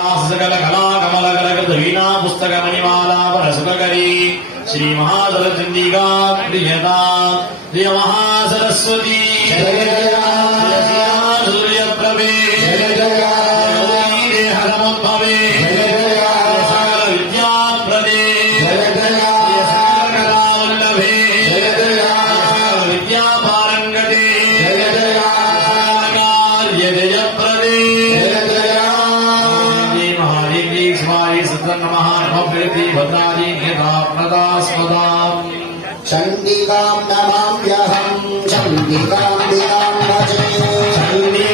सकल कला कमल करगत वीणा पुस्तक मणिमाला वरसुकरी श्री महासरचंडिका प्रियता प्रिय महासरस्वती सूर्य प्रभे हरमोद्भवे सकल विद्या प्रदे सकल कलावल्लभे विद्या पारंगते कार्य जय प्रदे नमः नमः भद्रादी चंडिकां नमाम्यहं चंडिकां दिनां भजे